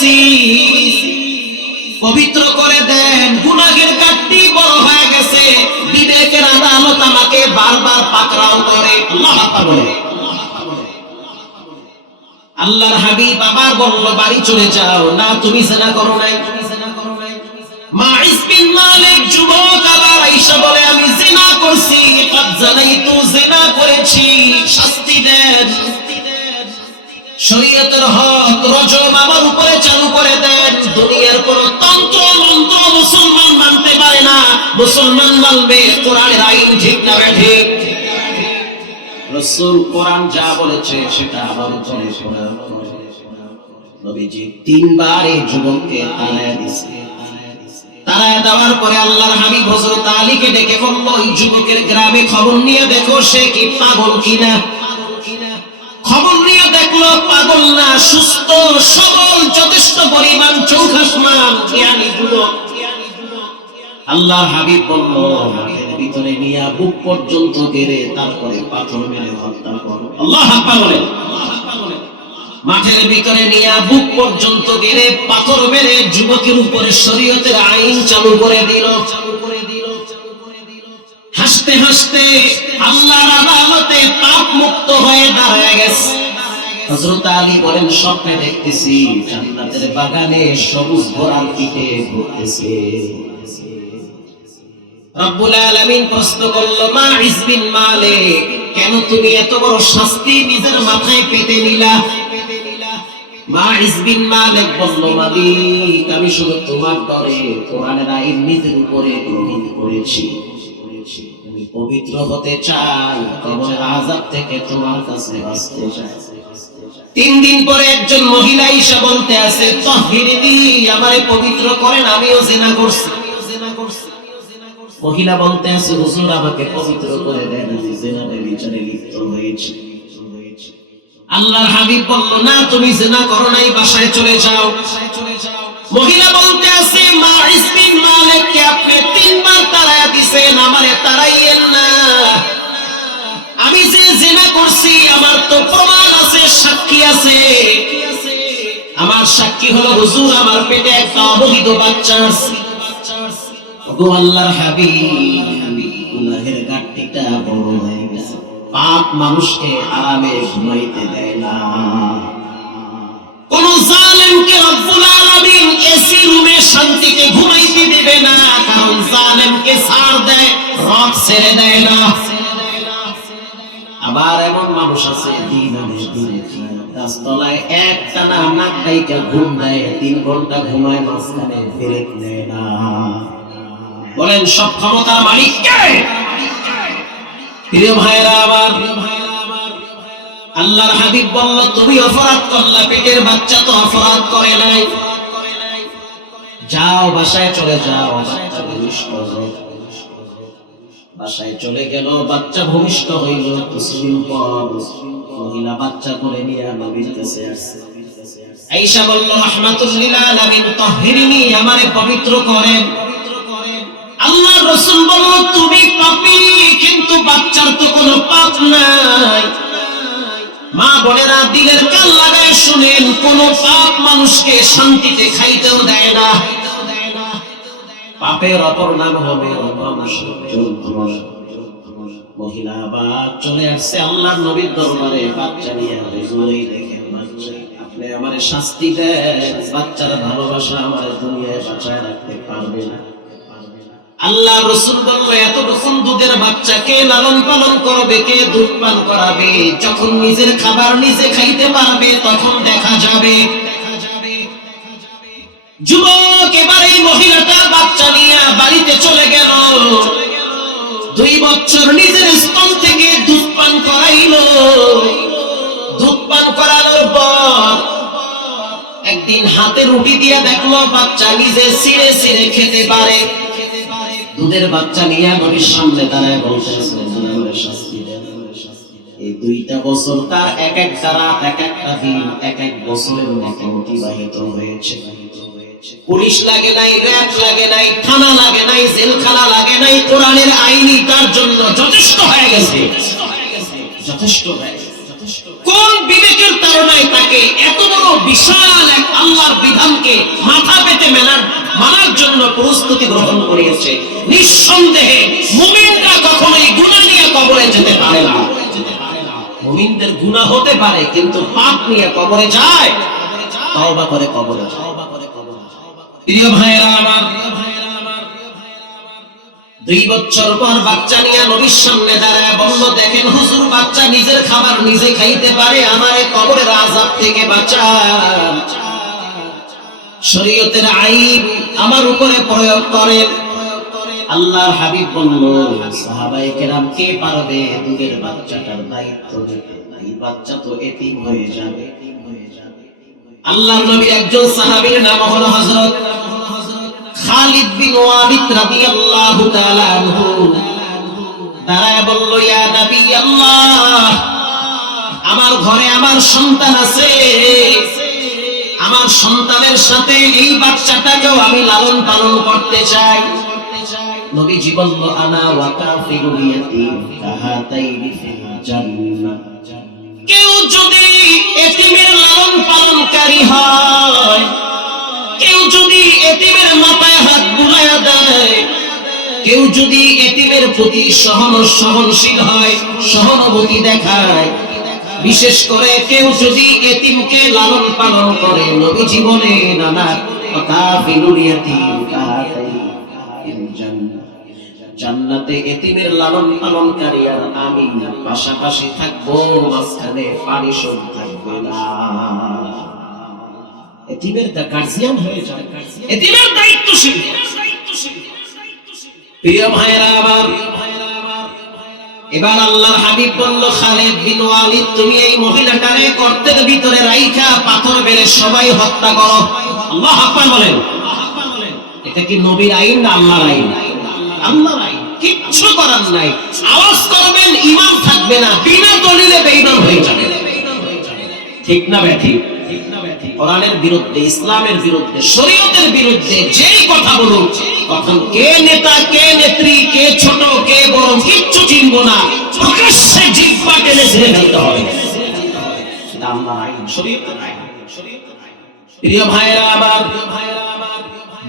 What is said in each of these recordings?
দেখতেছি, পবিত্র করে দেন। গুনাহের ঘাটতি বড় হয়ে গেছে, বিবেকের আদালত আমাকে বারবার পাকড়াও করে। আল্লাহ আকবার বলে। আল্লাহর হাবিব আবার বলল, বাড়ি চলে যাও। না, তুমি জিনা করো নাই। মাইস বিন মালিক যুবক আবার আয়েশা বলে, আমি জিনা করছি, কদ জানাইতু, জিনা করেছি, শাস্তি দেন। শরীয়তের হক রজম আমার উপরে চালু করে দেন। দুনিয়ার কোন তন্ত্র মন্ত্র মুসলমান মানতে পারে না। মুসলমান মানবে কোরআনের আইন, ঠিক না ঠিক? রাসূল কোরআন যা বলেছে সেটা আমার চলে শোনা। নবীজি তিনবার এই যুবককে তাড়ায় দিয়েছে। তাড়ায় দেওয়ার পরে আল্লাহর হাবিব হযরত আলীকে ডেকে বলল, এই যুবকের গ্রামে খবর নিয়ে দেখো সে কি পাগল কিনা। খবর নিয়ে দেখলো পাগল না, সুস্থ সবল, যথেষ্ট পরিমাণ চৌখাসমান জ্ঞানী যুবক। আল্লাহর হাবিব বলল, মাঠের ভিতরে নিয়ে বুক পর্যন্ত গেড়ে তারপরে পাথর মেরে হত্যা করো। আল্লাহু আকবার বলে। মাঠের ভিতরে নিয়ে বুক পর্যন্ত গেড়ে পাথর মেরে যুবকের উপরে শরীয়তের আইন চালু করে দিল। হাসতে হাসতে আল্লাহর আদালতে পাপ মুক্ত হয়ে দাঁড়ায় গেছে। হযরত আলী বলেন, স্বপ্নে দেখতেছি জান্নাতের বাগানে সবুজ ঘোড়ার পিঠে ঘুরতেছে। রব্বুল আলামিন প্রশ্ন করল, মাইস বিন মালিক, কেন তুমি এত বড় শাস্তি নিজের মাথায় পেতে নিলা? মাইস বিন মালিক বলল, মালিক, আমি শুধু তোমার ডরে কোরআনের আইন নিজের উপরে গ্রহণ করেছি। আমি পবিত্র হতে চাই, কবরের আযাব থেকে তোমার কাছে বাঁচতে চাই। 3 দিন পরে একজন মহিলা এসে বলতে আছে, তাহহিরনি, আমারে পবিত্র করেন, আমিও জিনা করছি। মহিলা বলতে আছে, হুজুর আমাকে পবিত্র করে দেন, আমি জিনার বিচারে লিপ্ত হয়েছি। আল্লাহর হাবিব বলল, না, তুমি জিনা করো নাই, বাসায় চলে যাও। মহিলা বলতে আছে, মাইস বিন মালিককে আপনি 3 বার তাড়ায়া দিয়েছেন, আমারে তাড়াইয়েন না। আমি যে জিনা করছি আমার তো প্রমাণ আছে, সাক্ষী আছে। আমার সাক্ষী হলো হুজুর, আমার পেটে একটা অবহিত বাচ্চা আছে। ওগো আল্লাহর হাবিব, গুনাহের ঘাটতিটা বড় হয়ে গেছে। পাপ মানুষকে আরামে ঘুমাইতে দেয় না। কোন জালেমকে রব্বুল আলামিন এসি রুমে শান্তিতে ঘুমাইতে দেবে না, কারণ জালেমকে ছাড় দেয়, রব ছেড়ে দেয় না। আবার এমন মানুষ আছে, দিন আনে দিনে গাছতলায় একটানা নাক ডাইকা ঘুম দেয়, 3 ঘন্টা ঘুমায়, মাঝখানে ব্রেক নেয় না। বলেন সব ক্ষমতার মালিক কে? প্রিয় ভাইরা আমার, আল্লাহর হাবিব বলল, তুমি অপরাধ করলা, পেটের বাচ্চা তো অপরাধ করে নাই। যাও, বাসায় চলে যাও। বাসায় চলে গেল, বাচ্চা ভূমিষ্ঠ হইল। কিছুদিন পর মহিলা বাচ্চা করে নিয়ে নবীর কাছে আসছে। আয়েশা বলল, রাহমাতুল লিল আলামিন, তাহহিরনি, আমারে পবিত্র করেন। আল্লাহর রাসূল বলল, তুমি পাপী, কিন্তু বাচ্চার তো কোনো পাপ নাই। মা বোনেরা দিলের কান লাগায় শুনেন, কোন পাপ মানুষকে শান্তিতে খাইতেও দেয় না। পাপের অপর নাম হবে মহিলা আবার চলে আসছে আল্লাহর নবীর দরবারে বাচ্চা নিয়ে। হুজুর, এই দেখেন বাচ্চা, আপনি আমারে শাস্তি দেন, বাচ্চার ভালোবাসা আমার দুনিয়ায় বাঁচায় রাখতে পারবে না। আল্লাহ রাসূল বলল, এতটুকু দুধের বাচ্চা কে লালন পালন করবে, কে দুধ পান করাবে? যখন নিজের খাবার নিজে খাইতে পারবে তখন দেখা যাবে। যুবক এবার এই মহিলাটা বাচ্চা নিয়ে বাড়িতে চলে গেল। 2 বছর নিজের স্তন থেকে দুধ পান করাইলো। দুধ পান করানোর পর একদিন হাতে রুটি দিয়ে দেখলো বাচ্চা নিজে ছিঁড়ে ছিঁড়ে খেতে পারে। দুধের বাচ্চা নিয়ে নবীর সামনে দাঁড়ায় বলতেছে, শাস্তি দেন। এই 2টা বছর তার এক একটা রাত, এক একটা দিন, এক এক বছরের মতো অতিবাহিত হয়েছে। পুলিশ লাগে নাই, র্যাব লাগে নাই, থানা লাগে নাই, জেলখানা লাগে নাই, কোরআনের আইনই তার জন্য যথেষ্ট হয়ে গেছে, যথেষ্ট হয়ে গেছে। কোন বিবেকের তাড়নায় তাকে এত বড় বিশাল এক আল্লাহর বিধানকে মাথা পেতে মানার জন্য প্রস্তুতি গ্রহণ করিয়েছে? নিঃসন্দেহে মুমিনরা কখনোই গুনাহ নিয়ে কবরে যেতে পারে না। মুমিনদের গুনাহ হতে পারে, কিন্তু পাপ নিয়ে কবরে যায়, তওবা করে কবরে যায়। প্রিয় ভাইরা আমার, 2 বছর পর বাচ্চা নিয়ে নবীর সামনে দাঁড়ায় বলল, দেখেন হুজুর, বাচ্চা নিজের খাবার নিজে খাইতে পারে, আমারে কবরের আযাব থেকে বাঁচান, শরীয়তের আইন আমার উপরে প্রয়োগ করেন। আল্লাহর হাবিব বলল, সাহাবায়ে কেরাম কে পারবে দুধের বাচ্চাটার দায়িত্ব নিতে? এই বাচ্চা তো এতিম হয়ে যাবে। আল্লাহর নবীর একজন সাহাবীর নাম হলো হযরত খালিদ বিন ওয়ালিদ রাদিয়াল্লাহু তাআলা আনহু। দাঁড়ায় বলল, ইয়া নবী আল্লাহ, আমার ঘরে আমার সন্তান আছে, আমার সন্তানের সাথে এই বাচ্চাটাকেও আমি লালন পালন করতে চাই। নবীজি বলল, আনা ওয়া কাফিরুল ইয়াতীম কাহাতাইনি ফিল জান্নাহ। কেউ যদি এতিমের লালন পালনকারী হয়, কেউ যদি এতিমের মাথায় হাত বুলায়া দেয়, কেউ যদি এতিমের প্রতি সহনশীল হয়, সহানুভূতি দেখায়, বিশেষ করে কেউ যদি এতিমকে লালন পালন করে, নবীজি বলেন, আনা ওয়া কাফিরুল ইয়াতীম কাহাতাইনি ফিল জান্নাহ। জান্নাতে এতিমের লালন পালনকারী আর আমি পাশাপাশি থাকবো, মাঝখানে পারিশোধ থাকবে না। এতিমের গার্জিয়ান হয়ে যায়, এতিমের দায়িত্বশীল। প্রিয় ভাইরা আমার, এবার আল্লাহর হাবিব বলল, খালিদ বিন ওয়ালিদ, তুমি এই মহিলাটারে গর্তের ভিতরে রাইখা পাথর মেরে সবাই হত্যা করো। আল্লাহু আকবার বলেন। এটা কি নবীর আইন না আল্লাহর আইন? আল্লাহর আইন, কিচ্ছু করার নাই। আওয়াজ করবেন, ঈমান থাকবে না, বিনা দলিলে বেঈমান হয়ে যাবে। ঠিক না ব্যাঠিক? কোরআনের বিরুদ্ধে, ইসলামের বিরুদ্ধে, শরীয়তের বিরুদ্ধে যেই কথা বলুক, তখন কে নেতা, কে নেত্রী, কে ছোট, কে বড়, কিচ্ছু চিনব না, প্রকাশ্যে জিহ্বা টেনে ছেড়ে দিতে হবে। এটা আল্লাহর আইন, শরীয়তের আইন। প্রিয় ভাইরা আমার,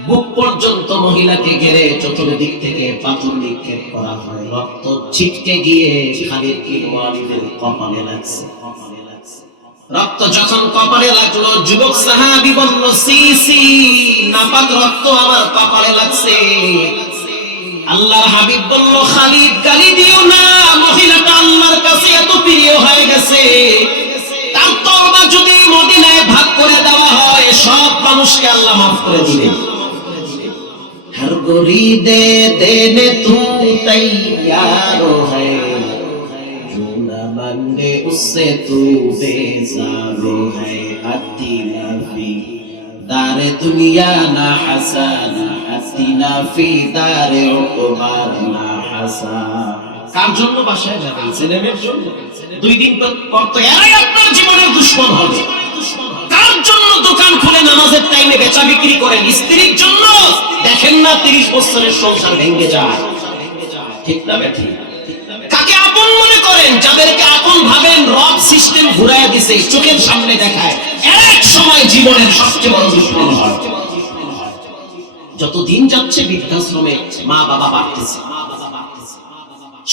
বুক পর্যন্ত মহিলাকে ঘিরে চতুর্দিক থেকে পাথর নিক্ষেপ করা হয়। রক্ত ছিটকে গিয়ে খালিদ বিন ওয়ালিদের কপালে লাগছে। রক্ত যখন কপালে লাগলো, যুবক সাহাবী বলল, সি সি, নাপাক রক্ত আমার কপালে লাগছে। আল্লাহর হাবিব বলল, খালিদ, গালি দিও না, মহিলাটা আল্লাহর কাছে এত প্রিয় হয়ে গেছে, তার তওবা যদি মদিনায় ভাগ করে দেওয়া হয়, সব মানুষকে আল্লাহ মাফ করে দিবেন। हर गोरी दे देने तू तैयार है, जो न मांगे उससे तू बेजार है। अतीना फी दारे दुनिया ना हसन, अतीना फी दारे उक़बार ना हसन। কার জন্য বাসায় যাবেন? ছেলেমেয়ের জন্য? 2 দিন পর তো এরাই আপনার জীবনের দুশমন হবে। কার জন্য দোকান খুলে নামাজের টাইমে বেচা বিক্রি করেন? স্ত্রীর জন্য। দেখেন না 30 বছরের সংসার ভেঙে যায়। ঠিক না বেঠি? কাকে আপন মনে করেন? যাদেরকে আপন ভাবেন, রব সিস্টেম ঘুরায় দিছে, চোখের সামনে দেখায়, এক সময় জীবনের সবচেয়ে বড় দুশমন হয়। যত দিন যাচ্ছে বৃদ্ধাশ্রমে মা বাবা বাড়তেছে।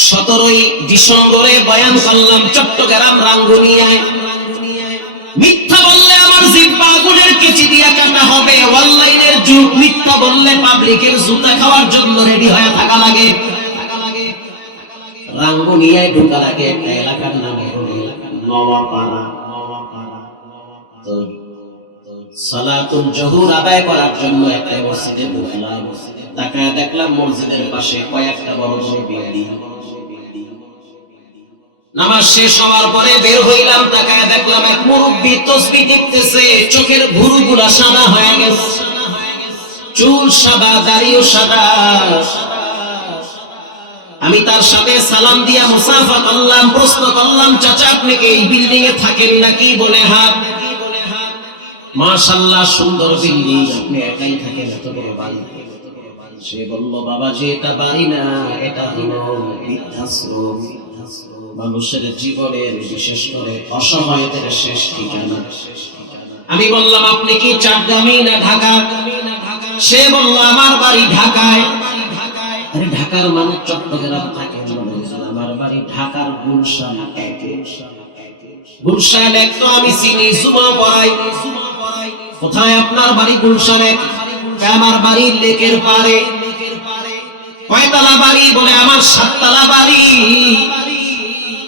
17ই ডিসেম্বরে বয়ান করলাম চট্টগ্রাম রাঙ্গুনিয়ায়। মিথ্যা বললে আমার জিহ্বা আগুনের কেচি দিয়া কাটা হবে। অনলাইনের যুগ, মিথ্যা বললে পাবলিকের জুতা খাওয়ার জন্য রেডি হয়ে থাকা লাগে। রাঙ্গুনিয়ায় ঢোকার আগে একটা এলাকার নাম নওয়াপাড়া। তো সালাতুল জোহর আদায় করার জন্য একটা মসজিদে ঢুকলাম। তাকায় দেখলাম মসজিদের পাশে কয়েকটা বড় বড় বিল্ডিং। নামাজ শেষ হওয়ার পরে বের হইলাম, তাকায় দেখলাম এক মুরব্বি তাসবিহ দেখতেছে। চোখের ভুরুগুলা সাদা হয়ে গেছে, চুল সাদা, দাড়িও সাদা। আমি তার সাথে সালাম দিয়া মুসাফা করলাম, প্রশ্ন করলাম, চাচা আপনি কি এই বিল্ডিং এ থাকেন নাকি? বলে হ্যাঁ। মাশাআল্লাহ, সুন্দর বিল্ডিং, আপনি একাই থাকেন? এত বড় বাড়ি? সে বলল, বাবাজি এটা বাড়ি না, এটা হলো বৃদ্ধাশ্রম। মানুষের জীবনের বিশেষ করে অসহায়দের শেষ ঠিকানা। আমি বললাম আপনি কি চাঁদগামী না ঢাকা? সে বলল আমার বাড়ি ঢাকায়। আরে ঢাকার মানুষ চট্টগ্রাম থাকে, আমার বাড়ি ঢাকার গুলশান একে। গুলশান এক তো আমি চিনি, জুমা পড়াই। কোথায় আপনার বাড়ি? গুলশান এক। আমার বাড়ি লেকের পাড়ে। কয়তলা বাড়ি? বলে আমার 7 তলা বাড়ি।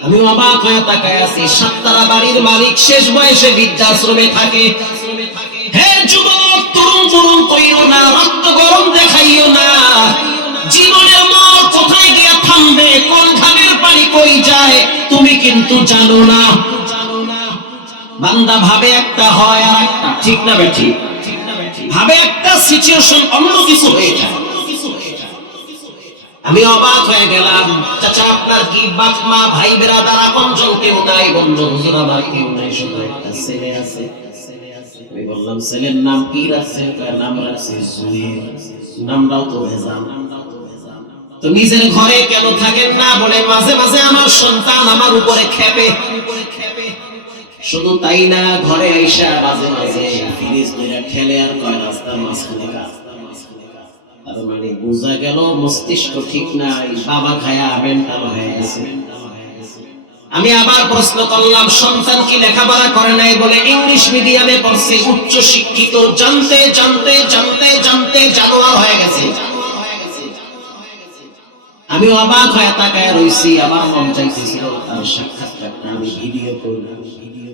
আমি অবাক হয়ে তাকায় আছি, 7 তলা বাড়ির মালিক শেষ বয়সে বৃদ্ধাশ্রমে থাকে। হে যুবক, তরুণ তরুণ কইও না, রক্ত গরম দেখাইও না। জীবনের মোড় কোথায় গিয়া থামবে, কোন খালের পানি কই যায় তুমি কিন্তু জানো না। বান্দা ভাবে একটা হয় আর একটা, ঠিক না বেঠি? ভাবে একটা, সিচুয়েশন অন্য কিছু হয়ে যায়। আমি অবাক হয়ে গেলাম। চাচা আপনার কি বাপ মা ভাই বেরাদার আপনজন কেউ নাই? বন্ধু হুজুর আমার কেউ নাই, শুধু একটা ছেলে আছে। আমি বললাম ছেলের নাম কি রাখছেন? নাম রাখছে জুয়েল। নামটাও তো ভেজাল। তো নিজের ঘরে কেন থাকেন না? বলে মাঝে মাঝে আমার সন্তান আমার উপরে খেপে। শুধু তাই না, ঘরে আইসা মাঝে মাঝে ফ্রিজ ধরে ঠেলে আর কয় রাস্তার মাঝখানে কাজ। তার মানে বোঝা গেল মস্তিষ্ক ঠিক নাই, বাবা খায়া মেন্টাল হয়ে গেছে। আমি আবার প্রশ্ন করলাম সন্তান কি লেখাপড়া করে নাই? বলে ইংলিশ মিডিয়ামে পড়ছে, উচ্চ শিক্ষিত। জানতে জানতে জানতে জানতে জানোয়ার হয়ে গেছে। আমি অবাক হয়ে তাকায় রইছি। আমার মন চাইতেছিল তার সাক্ষাৎকারটা আমি ভিডিও করলাম,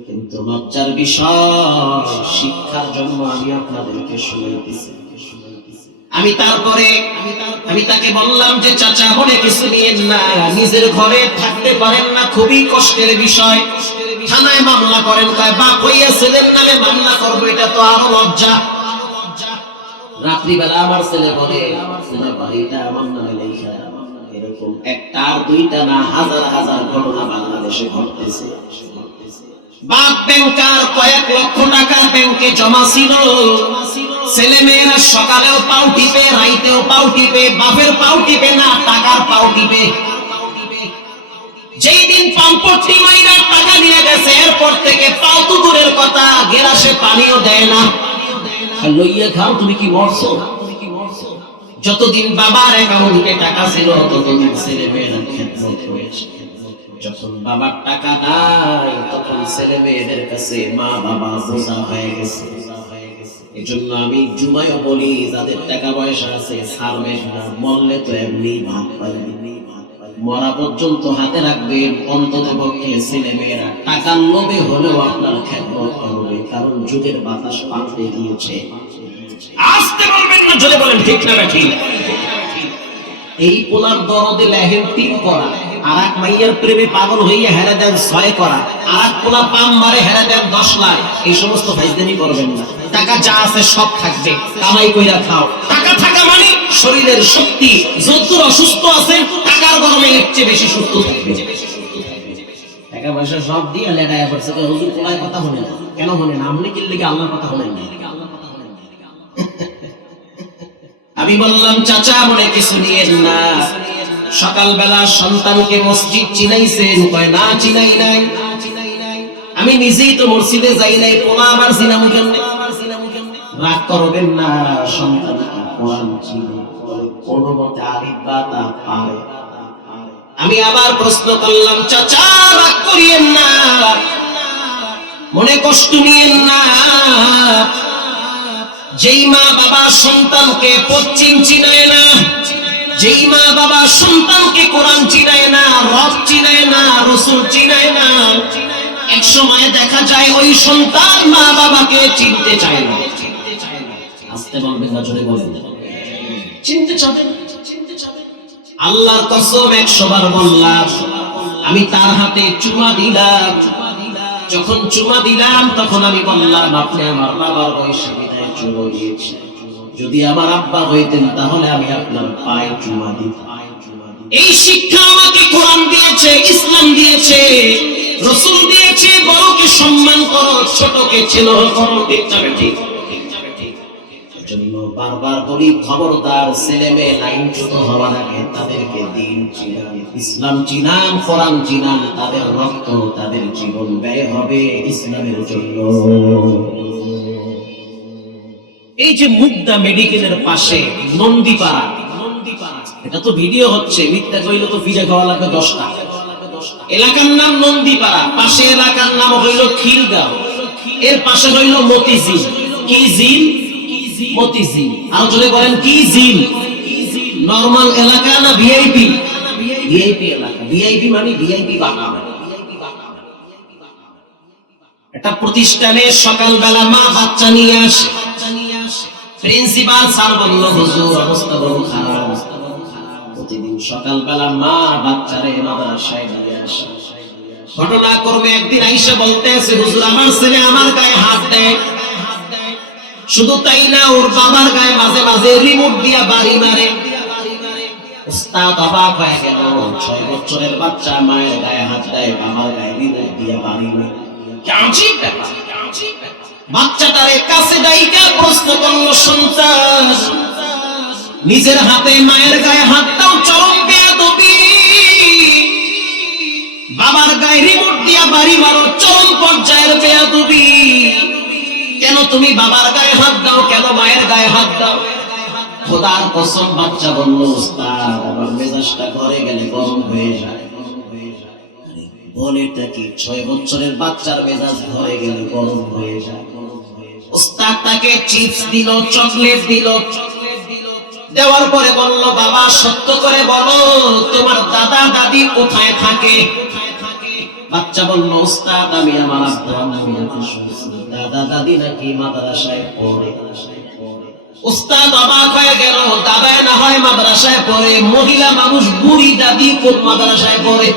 কিন্তু লজ্জার বিষয়, শিক্ষার জন্য আমি আপনাদেরকে শুনাইতেছি। আমি তারপরে আমি তাকে বললাম যে চাচা মনে কিছু নিয়েন না, নিজের ঘরে থাকতে পারেন না, খুবই কষ্টের বিষয়। থানায় মামলা করেন। কয় বাপ হইয়া ছেলের নামে মামলা করবো, এটা তো আরো লজ্জা। রাত্রিবেলা আমার ছেলে বলে ছেলে বাড়িটা আমার নামে লেখা। এরকম একটা আর দুইটা না, হাজার হাজার ঘটনা বাংলাদেশে ঘটতেছে। বাপ ব্যাংকার, কয়েক লক্ষ টাকা ব্যাংকে জমা ছিল। ছেলে মেয়েরা সকালেও পাও টিপে, রাইতেও পাও টিপে। বাপের পাও টিপে না, টাকার পাও টিপে। যেই দিন পাম্পটি মাইরা টাকা নিয়ে গেছে, এরপর থেকে পাও তো দূরের কথা, গেলাসে পানিও দেয় না। লইয়া খাও, তুমি কি মরছো? যতদিন বাবার অ্যাকাউন্টে টাকা ছিল ততদিন ছেলে মেয়েরা খেদমত হয়েছে। যখন বাবার টাকা নাই তখন ছেলে মেয়েদের কাছে মা বাবা বোঝা হয়ে গেছে। এজন্য আমি জুমায়ও বলি, যাদের টাকা পয়সা আছে ছাড়বেন না, মরলে তো এমনি ভাগ পাইবে। মরা পর্যন্ত হাতে রাখবেন, অন্তত পক্ষে ছেলে মেয়েরা টাকার লোভে হলেও আপনার খেদমত করবে, কারণ যুগের বাতাস পাল্টে গিয়েছে। আসতে বলবেন না, জোরে বলেন ঠিক না ঠিক? এই পোলার দরদে লেহেন 3 করা, আর এক মাইয়ার প্রেমে পাগল হইয়া হেরে দেন 6 করা, আর এক পোলা পাম মারে হেরে দেন 10 লাখ। এই সমস্ত ফাইজলামি করবেন না। টাকা যা আছে সব থাকবে, কামাই কইরা খাও। টাকা থাকা মানে শরীরের শক্তি। যতদূর অসুস্থ আছেন, টাকার গরমে এর চেয়ে বেশি সুস্থ থাকবে। টাকা পয়সা সব দিয়ে লেটায়া পড়ছে, হুজুর পোলায় কথা বলেন কেন? বলেন আপনি কি লিখে আল্লাহর কথা বলেন না? আমি বললাম চাচা মনে কিছু নিয়েন না। সকালবেলা সন্তানকে মসজিদ চিনাইছেন? কয় না, চিনাই নাই। আমি নিজেই তো মসজিদে যাই নাই, পোলা আবার চিনামু কেমনে? রাগ করবেন না, সন্তান কোরআন চিনে, কোনো মতে আলিফ বা তা পারে। আমি আবার প্রশ্ন করলাম চাচা রাগ করিয়েন না, মনে কষ্ট নিয়েন না। যেই মা বাবা সন্তানকে পশ্চিম চিনায় না, যেই মা বাবা সন্তানকে কোরআন চিনায় না, রব চিনায় না, রাসূল চিনায় না, এক সময় দেখা যায় ওই সন্তান মা বাবাকে চিনতে চায় না। আস্তে বলবেন না, জোরে বলবেন। চিনতে চাবে। আল্লাহর কসম 100 বার বললাম, আমি তার হাতে চুমা দিলাম। যখন চুমা দিলাম তখন আমি বললাম আপনি আমার বাবার বয়সে বিদায় চুমা দিয়েছেন, যদি আমার আব্বা হইতেন তাহলে আমি আপনার পায়ে চুমা দিতাম। এই শিক্ষা আমাকে কোরআন দিয়েছে, ইসলাম দিয়েছে, রাসূল দিয়েছে। বড়কে সম্মান করো, ছোটকে ছেলে করো, ঠিক যাবে ঠিক। জন্য বারবার বলি, খবরদার ছেলে মেয়ে লাইনচ্যুত হওয়ার আগে তাদেরকে দিন চিনান, ইসলাম চিনান, কোরআন চিনান। তাদের রক্ত, তাদের জীবন ব্যয় হবে ইসলামের জন্য। এই যে মুগদা মেডিকেলের পাশে নন্দীপাড়া, এটা তো ভিডিও হচ্ছে, মিথ্যা কইলে তো ভিজা খাওয়া লাগবে 10টা। এলাকার নাম নন্দীপাড়া, পাশে এলাকার নাম হইল খিলগাঁও, এর পাশে হইল মতিঝিল। কি ঝিল? মতিঝিল। আর যদি বলেন কি ঝিল? নরমাল এলাকা না ভিআইপি? ভিআইপি এলাকা। ভিআইপি মানে ভিআইপি বাংলা। একটা প্রতিষ্ঠানে সকালবেলা মা বাচ্চা নিয়ে আসে, প্রিন্সিপাল স্যার বলল, হুজুর অবস্থা বড় খারাপ। প্রতিদিন সকালবেলা মা বাচ্চারে মাদ্রাসায় নিয়ে আসে। ঘটনাক্রমে একদিন আইসা বলতেছে, হুজুর আমার ছেলে আমার গায়ে হাত দেয়, শুধু তাই না ওর বাবার গায়ে মাঝে মাঝে রিমোট দিয়া বাড়ি মারে। উস্তাদ অবাক হয়ে গেল, 6 বছরের বাচ্চা মায়ের গায়ে হাত দেয়, বাবার গায়ে রিমোট দিয়া বাড়ি মারে। বাচ্চাটারে কাছে ডাইকা প্রশ্ন করলো, সন্তান নিজের হাতে মায়ের গায়ে হাত দাও, চরম বেয়াদবি। বাবার গায়ে রিমোট দিয়া বাড়ি মারো, চরম পর্যায়ের বেয়াদবি। কেন তুমি বাবার গায়ে হাত দাও, কেন মায়ের গায়ে হাত দাও? খোদার কসম, বাচ্চা বলল, উস্তাদ আমার মেজাজটা ঘরে গেলে গরম হয়ে যায়। বলেটা কি? 6 বছরের বাচ্চার মেজাজ ঘরে গেলে গরম হয়ে যায়। উস্তাদ তাকে চিপস দিল, চকলেট দিল। দেওয়ার পরে বলল, বাবা সত্য করে বলো তোমার দাদা দাদি কোথায় থাকে? বাচ্চা বলল, উস্তাদ আমি আমার আব্বা দাদা দাদি নাকি মাদ্রাসায় পড়ে। উস্তাদ অবাক হয়ে গেল, দাদা না হয় মাদ্রাসায় পড়ে, মহিলা মানুষ বুড়ি দাদি কোন মাদ্রাসায় পড়ে?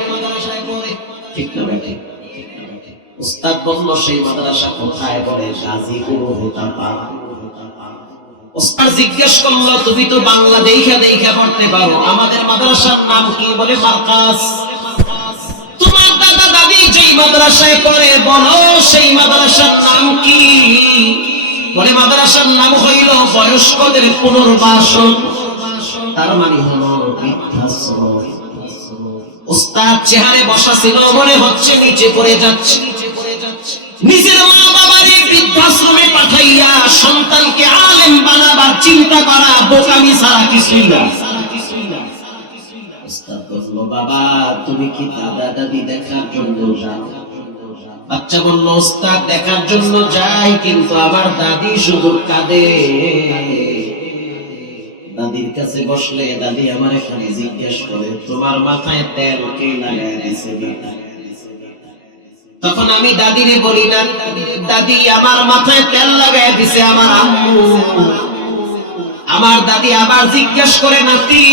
ঠিক না বেটি? উস্তাদ বলল, সেই মাদ্রাসা কোথায়? বলে গাজীপুর হোতাপাড়া। উস্তাদ জিজ্ঞেস করলো, তুমি তো বাংলা দেখা দেখা পড়তে পারো, আমাদের মাদ্রাসার নাম কি? বলে মার্কাজ। তোমার দাদা দাদি যেই মাদ্রাসায় পড়ে বলো সেই মাদ্রাসার নাম কি? বলে মাদ্রাসার নাম হইল বয়স্কদের পুনর্বাসন, তার মানে হলো বৃদ্ধাশ্রম। উস্তাদ চেহারে বসা ছিল, মনে হচ্ছে নিচে পড়ে যাচ্ছে। নিজের মা বাবারে বৃদ্ধাশ্রমে পাঠাইয়া সন্তানকে আলেম বানাবার চিন্তা করা বোকামি ছাড়া কিছুই না। উস্তাদ বলল, বাবা তুমি কি দাদা দাদি দেখার জন্য যাও? বাচ্চা বলল, উস্তাদ দেখার জন্য যাই, কিন্তু আমার দাদি শুধু কাঁদে। দাদির কাছে বসলে দাদি আমার এখানে জিজ্ঞেস করে, তোমার মাথায় তেল কে লাগায় দিয়েছে? তখন আমি দাদিরে বলি, না দাদি আমার মাথায় তেল লাগায় দিছে আমার আম্মু। আমার দাদি আবার জিজ্ঞেস করে, নাতি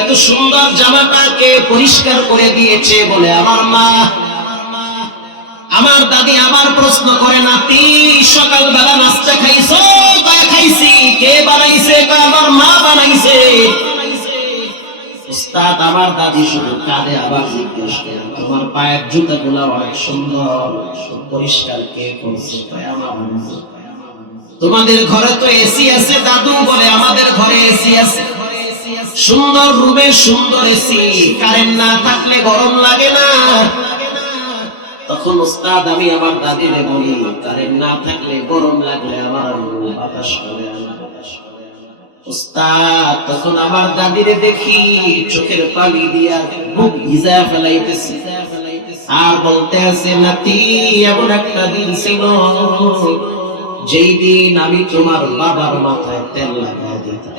এত সুন্দর জামাটাকে পরিষ্কার করে দিয়েছে? বলে আমার মা। আমার দাদি আবার প্রশ্ন করে, নাতি সকালবেলা নাস্তা খাইছো? খাইছি। কে বানাইছে? আমার মা বানাইছে। উস্তাদ আমার দাদি শুধু কাঁদে, আবার জিজ্ঞেস করে, তোমার পায়ের জুতাগুলো অনেক সুন্দর, পরিষ্কার কে করছে? আমার আম্মু। তোমাদের ঘরে তো এসি আছে দাদু? বলে আমাদের ঘরে এসি আছে, সুন্দর রুমে সুন্দর এসি, কারেন্ট না থাকলে গরম লাগে না। তখন উস্তাদ আমি আমার দাদিরে বলি, কারেন্ট না থাকলে গরম লাগলে আমার বাতাস করে। উস্তাদ তখন আমার দাদিরে দেখি চোখের পানি দিয়া বুক ভিজা ফেলাইতেছে, আর বলতে আছে, নাতি এমন একটা দিন ছিল যেই দিন আমি তোমার বাবার মাথায় তেল লাগাই দিতাম।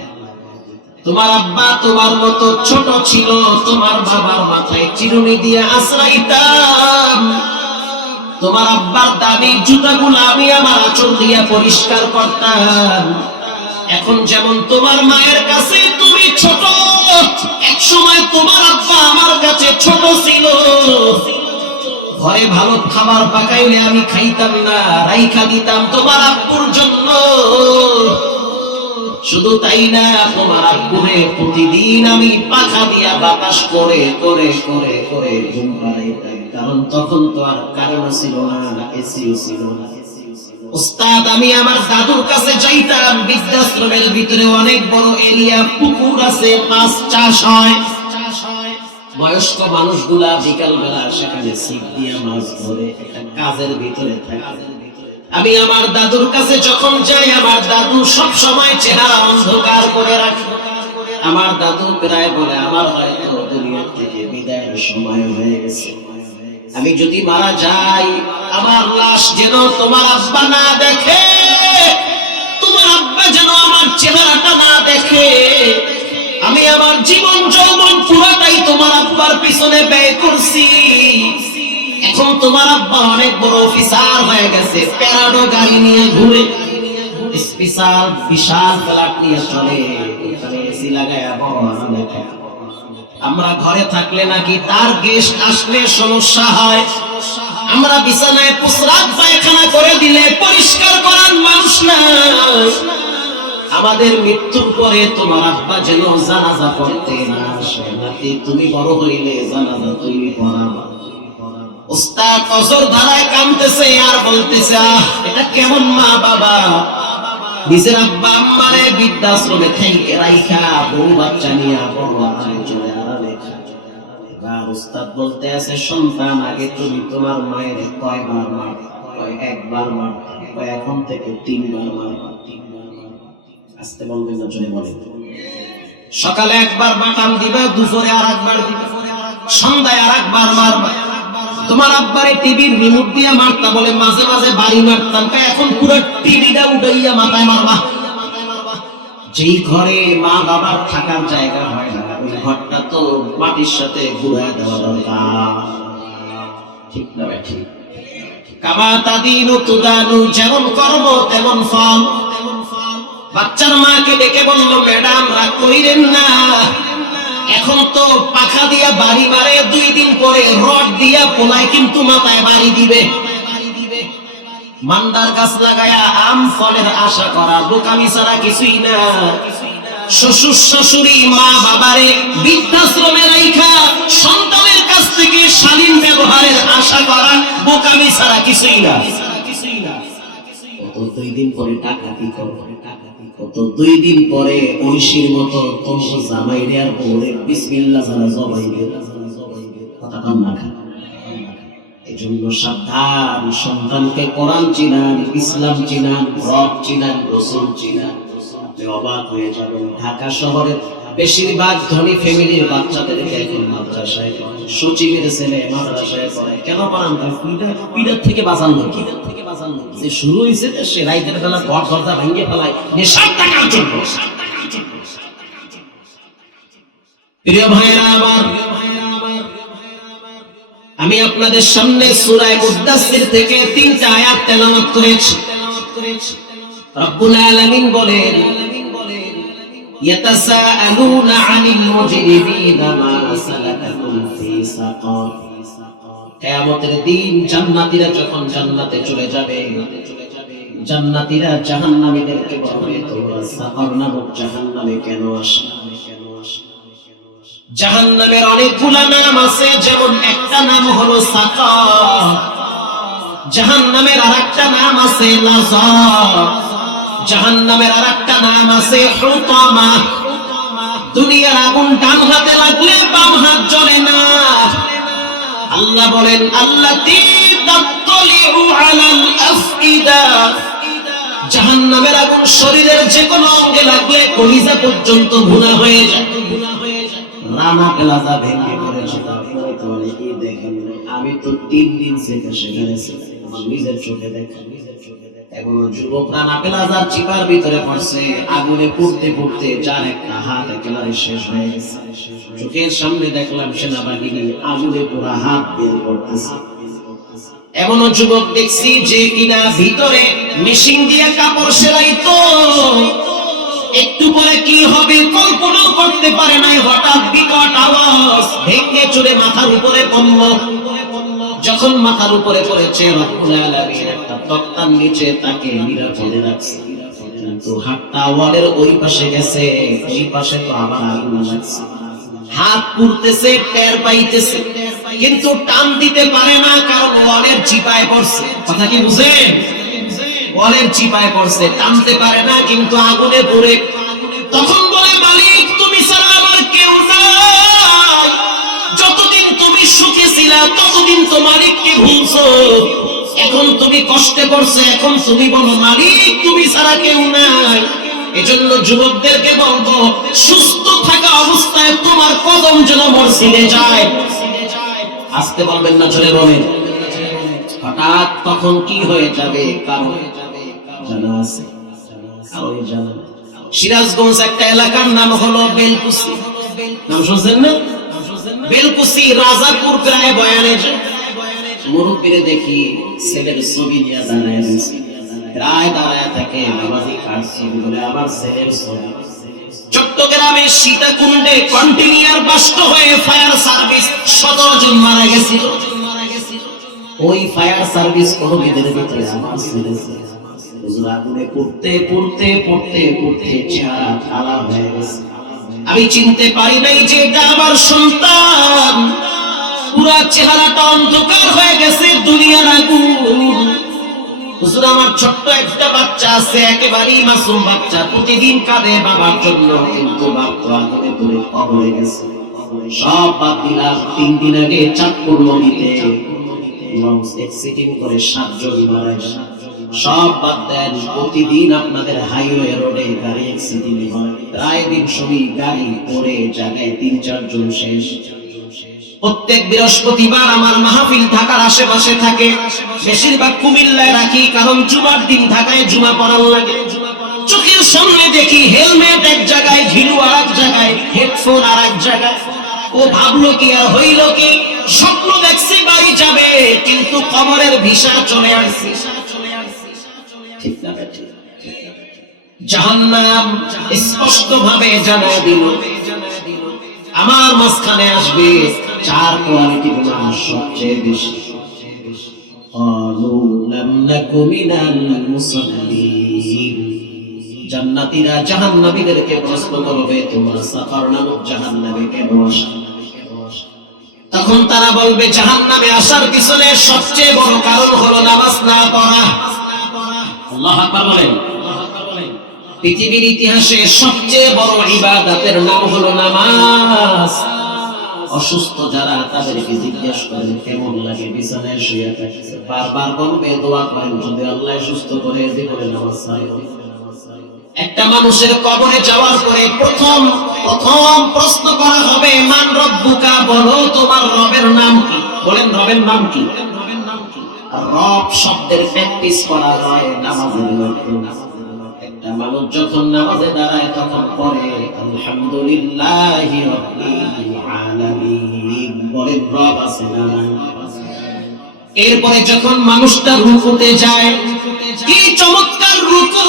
তোমার আব্বা তোমার মতো ছোট ছিল, তোমার বাবার মাথায় চিরুনি দিয়ে আশ্রাইতাম। তোমার আব্বার দামি জুতাগুলো আমি আমার আঁচল দিয়ে পরিষ্কার করতাম। এখন যেমন তোমার মায়ের কাছে তুমি ছোট, এক সময় তোমার আব্বা আমার কাছে ছোট ছিল। ঘরে ভালো খাবার পাকাইলে আমি খাইতাম না, রাইখা দিতাম তোমার আব্বুর জন্য। শুধু তাই না, তোমার আব্বুরে প্রতিদিন আমি পাখা দিয়া বাতাস করে করে করে করে ঘুম পাড়াইতাম, কারণ তখন তো আর কারেন্ট ছিল না, এসিও ছিল না। উস্তাদ আমি আমার দাদুর কাছে যাইতাম, বৃদ্ধাশ্রমের ভিতরে অনেক বড় এরিয়া, পুকুর আছে, মাছ চাষ হয়। বয়স্ক মানুষগুলা বিকাল বেলা সেখানে ছিপ দিয়ে মাছ ধরে, একটা কাজের ভিতরে থাকে। আমি আমার দাদুর কাছে যখন যাই, আমার দাদু সব সময় চেহারা অন্ধকার করে রাখে। আমার দাদু প্রায় বলে আমার হয়তো দুনিয়া থেকে বিদায়ের সময় হয়ে গেছে, আমি যদি মারা যাই আমার লাশ যেন তোমার আব্বা না দেখে, তোমার আব্বা যেন আমার চেহারাটা না দেখে। আমি আমার জীবন যৌবন পুরোটাই তোমার আব্বার পিছনে ব্যয় করছি। এখন তোমার আব্বা অনেক বড় অফিসার হয়ে গেছে, প্যারাডো গাড়ি নিয়ে ঘুরে, স্পেশাল বিশাল ফ্ল্যাট নিয়ে চলে, এসি লাগায়া বড় আরামে থাকে। আমরা ঘরে থাকলে নাকি তার গেস্ট আসলে সমস্যা হয়। আমরা বিছানায় প্রস্রাব পায়খানা করে দিলে পরিষ্কার করার মানুষ না। আমাদের মৃত্যুর পরে তোমার আব্বা যেন জানাজা পড়তে না আসে, নাকি তুমি বড় হইলে জানাজা তুমি পড়াবা। উস্তাদ অজর ধারায় কাঁদতেছে আর বলতেছে, আহ এটা কেমন মা বাবা, নিজের আব্বা আম্মারে বৃদ্ধাশ্রমে থেকে রাইখা বউ বাচ্চা নিয়ে বড় আরামে চলে আরামে খায়। এবার উস্তাদ বলতে আছে, সন্তান আগে তুমি তোমার মায়ের কয়বার মারবে? একবার মারবে, এখন থেকে 3 বার মারবে। আস্তে বলবেন না, জোরে বলেন। সকালে একবার বাটাম দিবা, দুপুরে আর একবার দিবা, সন্ধ্যায় আর একবার মারবা। তোমার আব্বারে টিভির রিমোট দিয়ে মারতা, বলে মাঝে মাঝে বাড়ি মারতাম, এখন পুরো টিভিটা উঠাইয়া মাথায় মারবা। যেই ঘরে মা বাবার থাকার জায়গা হয় না, ওই ঘরটা তো মাটির সাথে ঘুরায় দেওয়া দরকার, ঠিক না ঠিক? কামা তাদিনু তুদানু, যেমন কর্ম তেমন ফল। বাচ্চার মাকে ডেকে বলল, ম্যাডাম রাগ কইরেন না, এখন তো পাখা দিয়া বাড়ি মারে, 2 দিন পরে রড দিয়া পোলায় কিন্তু মাথায় বাড়ি দিবে। মান্দার গাছ লাগায়া আম ফলের আশা করা বোকামি ছাড়া কিছুই না। শ্বশুর শাশুড়ি মা বাবারে বৃদ্ধাশ্রমে রাইখা সন্তানের কাছ থেকে শালীন ব্যবহারের আশা করা বোকামি ছাড়া কিছুই না। কত 2 দিন পরে টাকাতি করবে, কত 2 দিন পরে ঐশীর মতো তোমার জামাইরে আর বউরে বিসমিল্লাহ ছাড়া জবাই দিবে, কথা কম না। এজন্য সাবধান, সন্তানকে কোরআন চিনান, ইসলাম চিনান, রব চিনান, রাসূল চিনান। অবাক হয়ে যাবেন, ঢাকা শহরে বেশিরভাগ ধনী ফ্যামিলির বাচ্চাদেরকে এখন মাদ্রাসায়, সচিবের ছেলে মাদ্রাসায় পড়ে। কেন পড়ান? পিড়ার থেকে বাঁচানো, যে শুরু হয়েছে সে রাইতের বেলা ঘর দরজা ভেঙে ফেলায় নেশার টাকার জন্য। প্রিয় ভাইরা আমার, আমি আপনাদের সামনে সূরা মুদ্দাসসির থেকে 3টা আয়াত তেলাওয়াত করেছি। রব্বুল আলামিন বলেন, ইয়াতাসাআলুনা আনিল মুজরিমিনা মা সালাকাকুম ফি সাকার। কিয়ামতের দিন জান্নাতীরা যখন জান্নাতে চলে যাবে, জান্নাতীরা জাহান্নামীদেরকে বলবে, তোমরা সাকার নামক জাহান্নামে কেন আসলে? জাহান্নামের অনেকগুলা নাম আছে, যেমন একটা নাম হলো সাকার, জাহান্নামের আরেকটা নাম আছে লাযা, জাহান্নামের আরেকটা নাম আছে হুতামা। দুনিয়ার আগুন ডান হাতে লাগলে বাম হাত জ্বলে না। আল্লাহ বলেন, আল্লাতী তাত্তালিউ আলাল আফইদা, জাহান্নামের আগুন শরীরের যে কোনো অঙ্গে লাগলে কলিজা পর্যন্ত ভুনা হয়ে যায়। রানা প্লাজা ভেঙে পড়েছে, তারপরে তো অনেকেই দেখেন। আমি তো 3 দিন সেখানে ছিলাম, নিজের চোখে দেখা। এবং যুবক রানা প্লাজার চিপার ভিতরে পড়ছে, আগুনে পুড়তে পুড়তে যার একটা হাত একেবারে শেষ হয়ে গেছে। চোখের সামনে দেখলাম সেনাবাহিনী আগুনে পুরা হাত বের করতেছে। এমনও যুবক দেখছি যে কিনা ভিতরে মেশিন দিয়ে কাপড় সেলাইতো, একটু পরে কি হবে কল্পনা করতে পারে নাই। হঠাৎ বিকট আওয়াজ, ভেঙে চুরে মাথার উপরে পড়ল। যখন মাথার উপরে পড়েছে, রব্বুল আলামিন একটা তক্তার নিচে তাকে নিরাপদে রাখছে। কিন্তু হাতটা ওয়ালের ওই পাশে গেছে, এই পাশে তো আবার আগুন লাগছে। হাত পুড়তেছে, টের পাইতেছে, কিন্তু টান দিতে পারে না, কারণ ওয়ালের চিপায় পড়ছে। কথা কি বুঝেন? কলের চিপায় পড়ছে, টানতে পারে না, কিন্তু আগুনে পুড়ে। তখন বলে, মালিক তুমি ছাড়া আমার কেউ নাই, যতদিন তুমি সুখে ছিলা ততদিন তো মালিককে ভুলছো, এখন তুমি কষ্টে পড়ছো, এখন তুমি বলো মালিক তুমি ছাড়া কেউ নাই। এজন্য যুবকদেরকে বলবো, সুস্থ থাকা অবস্থায় তোমার কদম যেন মসজিদে যায়। আসতে বলবেন না, জোরে বলেন। হঠাৎ তখন কি হয়ে যাবে কারো জানা আছে? কারোই জানা নেই। সিরাজগঞ্জ একটা এলাকার নাম হলো বেলকুচি, নাম শুনছেন না? বেলকুচি রাজাপুর প্রায় বয়ানে যায়। মুরব্বীরে দেখি ছেলের ছবি নিয়ে দাঁড়ায় রয়েছে, প্রায় দাঁড়ায় থাকে, নামাজি কাটছি বলে আমার ছেলের ছবি। চট্টগ্রামে সীতাকুণ্ডে কন্টিনিউয়ার বাস্ট হয়ে ফায়ার সার্ভিস 17 জন মারা গেছিল। ওই ফায়ার সার্ভিস কর্মীদের ভিতরে আমার ছেলে আগুনে পড়তে পড়তে পড়তে পড়তে চেহারা কালা হয়ে গেছে। আমি চিনতে পারি নাই যে এটা আমার সন্তান। পুরা চেহারাটা অন্ধকার হয়ে গেছে, দুনিয়ার আগুন। হুজুর আমার ছোট্ট একটা বাচ্চা আছে, একেবারেই মাসুম বাচ্চা, প্রতিদিন কাঁদে বাবার জন্য, কিন্তু বাপ তো আগুনে পুড়ে কবরে গেছে। সব বাদ দিলাম, 3 দিন আগে চাঁদপুর নদীতে এক্সিডিং করে 7 জন মারা গেছে। সব বাদ দেন, প্রতিদিন আপনাদের হাইওয়ে রোডে গাড়ি অ্যাক্সিডেন্ট হয়, প্রায় দিন সবই গাড়ি পড়ে জায়গায় 3-4 জন শেষ। প্রত্যেক বৃহস্পতিবার আমার মাহফিল ঢাকার আশেপাশে থাকে, বেশিরভাগ কুমিল্লায় রাখি, কারণ জুমার দিন ঢাকায় জুমা পড়ার লাগে। চোখের সামনে দেখি হেলমেট এক জায়গায়, ঘিলু আর এক জায়গায়, হেডফোন আর এক জায়গায়। ও ভাবলো কি আর হইল কি, স্বপ্ন দেখছে বাড়ি যাবে, কিন্তু কবরের ভিসা চলে আসছে। ঠিক না? জাহান্নাম স্পষ্ট ভাবে জানায় দিল, আমার মাঝখানে আসবে 4 কোয়ালিটির মানুষ সবচেয়ে বেশি। জান্নাতীরা জাহান্নামীদেরকে প্রশ্ন করবে, তোমরা সাফার নামক জাহান্নামে কেন আসলে? তখন তারা বলবে, জাহান্নামে আসার পিছনে সবচেয়ে বড় কারণ হলো নামাজ না পড়া। আল্লাহু আকবার বলেন। পৃথিবীর ইতিহাসে সবচেয়ে বড় ইবাদতের নাম হলো নামাজ। অসুস্থ যারা, তাদেরকে জিজ্ঞাসা করেন কেমন লাগে বিছানায় শুয়ে থাকতে, বারবার বলবে দোয়া করেন যদি আল্লাহ সুস্থ করে জীবনে নামাজ চায়। একটা মানুষের কবরে যাওয়ার পরে প্রথম প্রশ্ন করা হবে, মান রব্বুকা, বলো তোমার রবের নাম কি? বলেন রবের নাম কি? রব শব্দের প্র্যাকটিস করা হয় নামাজের মধ্যে। একটা মানুষ যখন নামাজে দাঁড়ায় তখন পড়ে আলহামদুলিল্লাহি রাব্বিল আলামিন, বলেন রব আছে না? এরপরে যখন মানুষটা রুকুতে যায়, কি চমৎকার রুকু,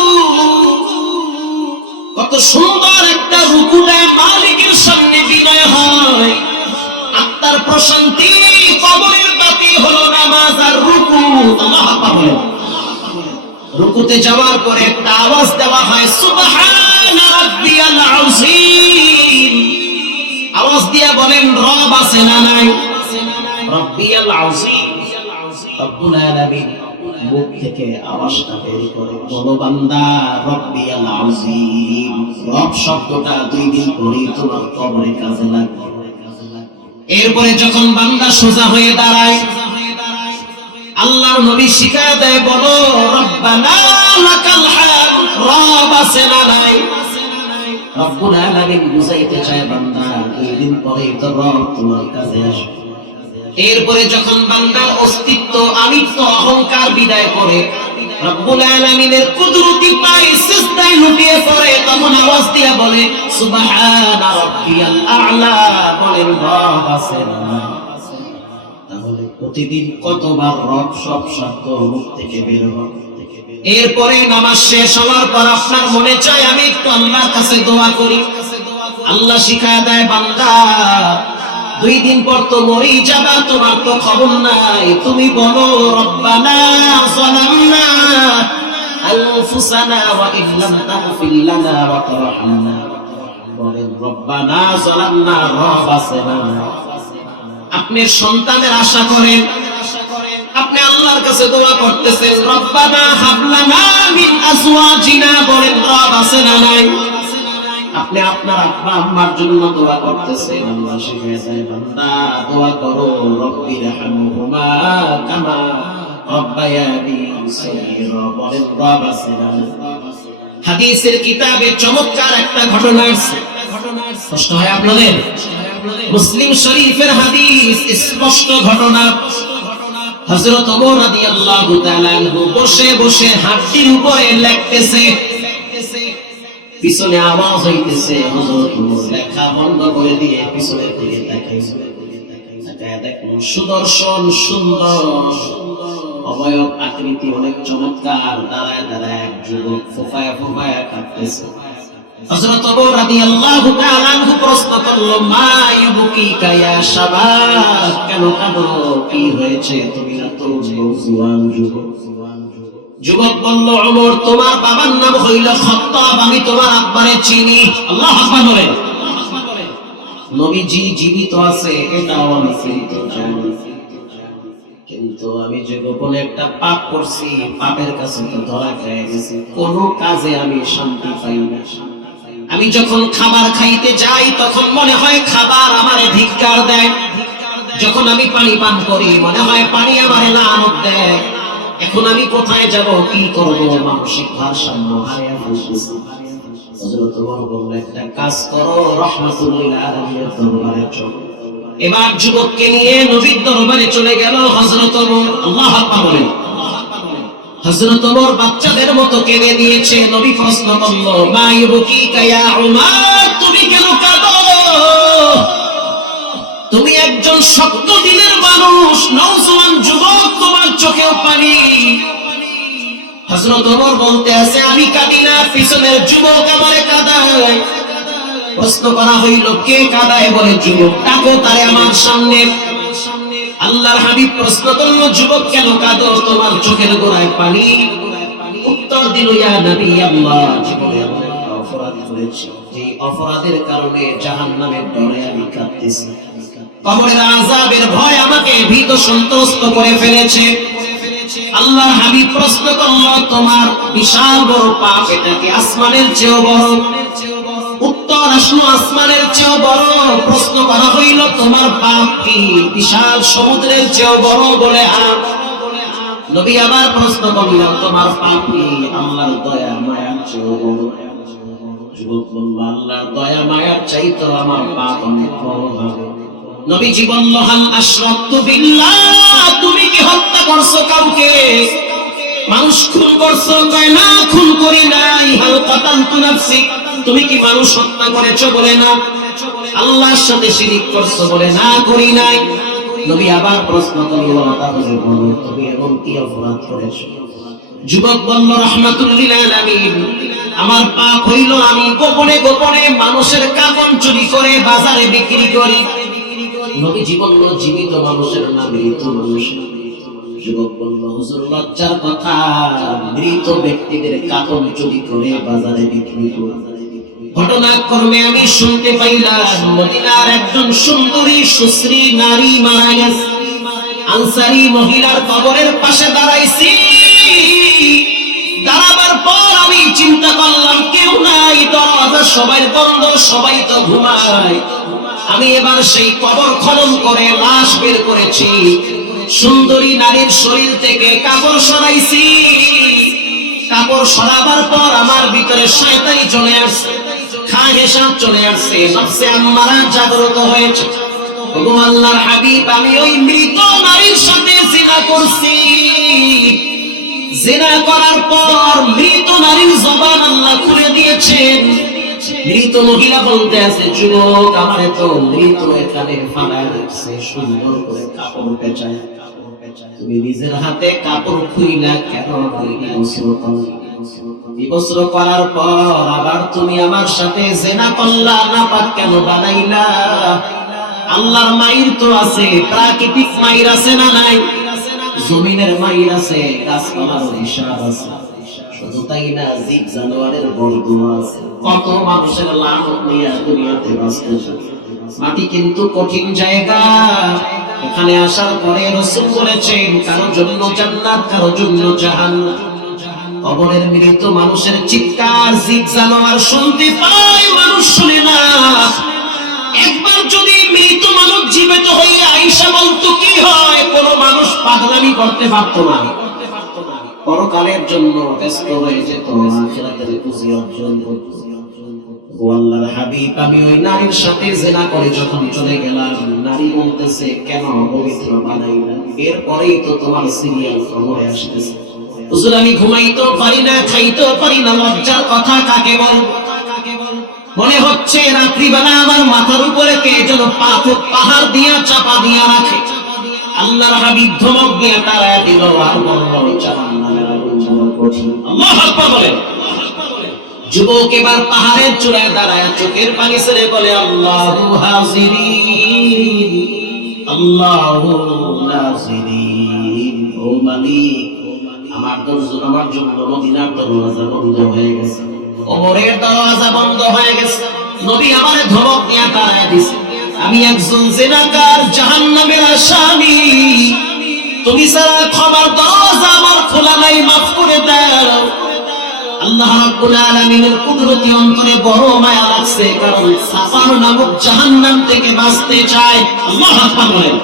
কত সুন্দর একটা রুকু দেয়, মালিকের সামনে বিনয় হয়, আত্মার প্রশান্তি। কবরের বাতি হলো নামাজ আর রুকু। আল্লাহু আকবার বলেন। রুকুতে যাওয়ার পরে একটা আওয়াজ দেওয়া হয়, সুবহানা রাব্বিয়াল আযীম। আওয়াজ দিয়া বলেন রব আছে না নাই? রাব্বিয়াল আযীম, রব্বুল আলামিন মুখ থেকে আওয়াজটা বের করে, বলো বান্দা রাব্বিয়াল আযীম। রব শব্দটা 2 দিন পরেই তোমার কবরে কাজে লাগবে। এরপরে যখন বান্দা সোজা হয়ে দাঁড়ায়, আল্লাহর নবী শিখায় দেয়, বলো রব্বানা লাকাল হামদ, রব আছে না নাই? রব্বুল আলামিন বুঝাইতে চায় বান্দা 2 দিন পরে তো রব তোমার কাছে আসবে। এরপরে যখন বান্দার অস্তিত্ব, আমিত্ব, অহংকার বিদায় করে রব্বুল আলামিনের কুদরতি পায়ে সিজদায় লুটিয়ে পড়ে, তখন আওয়াজ দিয়া বলে সুবহানা রাব্বিয়াল আ'লা, বলেন রব আছে না নাই? তাহলে প্রতিদিন কতবার রব সব শব্দ মুখ থেকে বের হয়? এরপরে নামাজ শেষ হওয়ার পর আপনার মনে চায় আমি একটু আল্লাহর কাছে দোয়া করি। আল্লাহ শিখায় দেয়, বান্দা 2 দিন পর তো মরেই যাবা, তোমার তো খবর নাই, তুমি বলো রব্বানা যালামনা আনফুসানা ওয়া ইল্লাম তাগফির লানা ওয়া তারহামনা, বলেন রব্বানা যালামনা, রব আছে না? আপনি সন্তানের আশা করেন, আপনি আল্লাহর কাছে দোয়া করতেছেন, রব্বানা হাব লানা মিন আজওয়াজিনা, বলেন রব আছে না নাই? আপনি আপনার আব্বা আম্মার জন্য দোয়া করতেছেন, আল্লাহ শিখিয়ে দেয় বান্দা দোয়া করো রব্বিরহামহুমা কামা রব্বায়ানি সগীরা, বলেন রব আছে না নাই? হাদিসের কিতাবে চমৎকার একটা ঘটনা আছে, কষ্ট হয় আপনাদের? মুসলিম শরীফের হাদিস, স্পষ্ট ঘটনা। হযরত ওমর রাদিয়াল্লাহু তাআলা আনহু বসে বসে হাঁটুর উপরে লেখতেছে, পিছনে আওয়াজ হইতেছে, হযরত ওমর লেখা বন্ধ করে দিয়ে পিছনের দিকে তাকাইছে। দেখুন সুদর্শন সুন্দর অবয়ব আকৃতি অনেক চমৎকার, দাঁড়ায় দাঁড়ায় এক যুবক ফোফায়া ফোফায়া কাঁদতেছে। হযরত ওমর রাদিয়াল্লাহু তাআলা আনহু প্রশ্ন করলো, মা ইউবকিকা ইয়া শাবাব, কেন কাঁদো, কি হয়েছে, তুমি না তো জওয়ান যুবক? যুবক বলল, ওমর তোমার বাবার নাম হইল খাত্তাব, আমি তোমার আব্বারে চিনি। আল্লাহু আকবার বলেন। নবীজি জীবিত আছে এটাও আমি কিন্তু জানি, কিন্তু আমি যে গোপনে একটা পাপ করছি, পাপের কাছে তো ধরা খেয়ে গেছি, কোনো কাজে আমি শান্তি পাই না। আমি যখন খাবার খাইতে যাই তখন মনে হয় খাবার আমারে ধিক্কার দেয়, যখন আমি পানি পান করি মনে হয় পানি আমারে লানত দেয়। এখন আমি কোথায় যাব, কি করব, মানসিক ভারসাম্য হারিয়ে ফেলতেছি। হযরত ওমর বললেন, একটা কাজ করো, রাহমাতুল লিল আলামিনের দরবারে চলো। এবার যুবককে নিয়ে নবীর দরবারে চলে গেল হযরত ওমর। আল্লাহু আকবার বলেন। হযরত ওমর বাচ্চাদের মতো কেঁদে দিয়েছে। নবী প্রশ্ন করলো, মা ইউবকিকা ইয়া উমার, তুমি কেন কাঁদো? তুমি একজন শক্ত দিলের মানুষ, নওজোয়ান যুবক, তোমার চোখেও পানি। হযরত ওমর বলতে আছে, আমি কাঁদি না, পিছনের যুবক আমারে কাঁদায়। প্রশ্ন করা হইল, কে কাঁদায়? বলে যুবক, ডাকো তারে আমার সামনে। আল্লাহর হাবিব প্রশ্ন করলো, যুবক কেন কাঁদো, তোমার চোখের গোড়ায় পানি? উত্তর দিল, ইয়া নবী আল্লাহ, জীবনে আমি একটা অপরাধ করেছি, যে অপরাধের কারণে জাহান্নামের ডরে আমি কাঁদতেছি। কবরের আযাবের ভয় আমাকে ভীত সন্ত্রস্ত করে ফেলেছে। আল্লাহর হাবিব প্রশ্ন করলো, তোমার বিশাল বড় পাপ, এটা কি আসমানের চেয়েও বড়? উত্তর আসলো, আসমানের চেয়েও বড়। প্রশ্ন করা হইল, তোমার পাপ কি বিশাল সমুদ্রের চেয়েও বড়? বলে নবী আবার প্রশ্ন করল, তোমার পাপ কি আল্লাহর দয়া মায়ার চেয়েও বড়? যুবক বলল, আল্লাহর দয়া মায়ার চাইতো আমার পাপ অনেক বড় হবে। নবীজি বলল, হাল আশরাকতু বিল্লাহ, তুমি কি হত্যা করছো কাউকে? মানুষ খুন করছো? কয় না, খুন করি নাই। হাল কাতালতু নাফসি, তুমি কি মানুষ হত্যা করেছো? বলে না। আল্লাহর সাথে শিরিক করছো? বলে না, করি নাই। নবী আবার প্রশ্ন করল, তাহলে বলো তুমি এমন কি অপরাধ করেছো? যুবক বলল, রাহমাতুল লিল আলামিন, আমার পাপ হইল আমি গোপনে গোপনে মানুষের কাফন চুরি করে বাজারে বিক্রি করি। নবীজি বলল, জীবিত মানুষের না মৃত মানুষের? যুবক বলল, হুজুর লজ্জার কথা, মৃত ব্যক্তিদের কাফন চুরি করে বাজারে বিক্রি করি। ঘটনাক্রমে আমি শুনতে পাইলাম মদিনার একজন সুন্দরী সুশ্রী নারী মারা গেছে। আনসারী মহিলার কবরের পাশে দাঁড়াইছি। দাঁড়াবার পর আমি চিন্তা করলাম, কেউ নাই, দরজা সবাই বন্ধ, সবাই তো ঘুমায়। আমি এবার সেই কবর খনন করে লাশ বের করেছি। সুন্দরী নারীর শরীর থেকে কাপড় সরাইছি। কাপড় সরাবার পর আমার ভিতরে শয়তানি চলে আসছে, খাহেসাত চলে আসছে, নফসে আম্মারা জাগ্রত হয়েছে। ওগো আল্লাহর হাবিব, আমি ওই মৃত নারীর সাথে জিনা করছি। জিনা করার পর মৃত নারীর জবান আল্লাহ খুলে দিয়েছেন। মৃত মহিলা বলতে আছে, যুবক আমারে তো মৃত এখানে ফালা রাখছে, সুন্দর করে কাপড় পেঁচায়, তুমি নিজের হাতে কাপড় খুইলা কেন? বিবস্ত্র করার পর আবার তুমি আমার সাথে জিনা করলা, নাপাক কেন বানাইলা? আল্লাহর মাইর তো আছে, প্রাকৃতিক মাইর আছে না নাই? জমিনের মাইর আছে, গাছপালার হিসাব আছে। শুধু তাই না, জীব জানোয়ারের বরদুয়া আছে। কত মানুষের লানত নিয়ে দুনিয়াতে বাঁচতেছে। মাটি কিন্তু কঠিন জায়গা। এখানে আসার পরে রাসূল বলেছেন কারোর জন্য জান্নাত, কারোর জন্য জাহান্নাম। কবরের মৃত মানুষের চিৎকার জিগজানোয়ার শুনতে পায়, মানুষ শুনে না। একবার যদি মৃত মানুষ জীবিত হইয়া আয়েশা বলতো কি হয়, কোন মানুষ পাগলামি করতে পারত না, পরকালের জন্য ব্যস্ত হয়ে যেত, আখিরাতের খুশি অর্জন করত। ও আল্লাহর হাবিব, আমি ওই নারীর সাথে জিনা করে যখন চলে গেলাম, নারী বলতেছে কেন পবিত্র বানাই না, এরপরেই তো তোমার সিরিয়াল খবরে আসতেছে। হুজুর আমি ঘুমাইতেও পারি না, খাইতেও পারি না, লজ্জার কথা কাকে বলবো? মনে হচ্ছে রাত্রিবেলা আমার মাথার উপরে কে যেন পাহাড় দিয়া চাপা দিয়া রাখে। আল্লাহর হাবিব ধমক দিয়া তাড়ায় দিল আর বলল জাহান্নামের আগুন বড় কঠিন। আল্লাহু আকবার বলেন। যুবক এবার পাহাড়ের চূড়ায় দাঁড়ায় চোখের পানি ছেড়ে বলে আল্লাহু হাজিরিন, আল্লাহু নাসিরিন। ও মালিক, আমার জন্য মদিনার দরওয়াজা বন্ধ হয়ে গেছে, কবরের দরওয়াজা বন্ধ হয়ে গেছে। নবী আমারে ধমক দিয়া তাড়ায় দিছে, আমি একজন জিনাকার, জাহান্নামের আসামি, তুমি ছাড়া ক্ষমার দরওয়াজা আমার খোলা নাই, মাফ করে দাও। আল্লাহ রাব্বুল আলামিনের কুদরতি অন্তরে বড় মায়া লাগছে, কারণ সাফার নামক জাহান্নাম থেকে বাঁচতে চায়। আল্লাহু আকবার বলেন।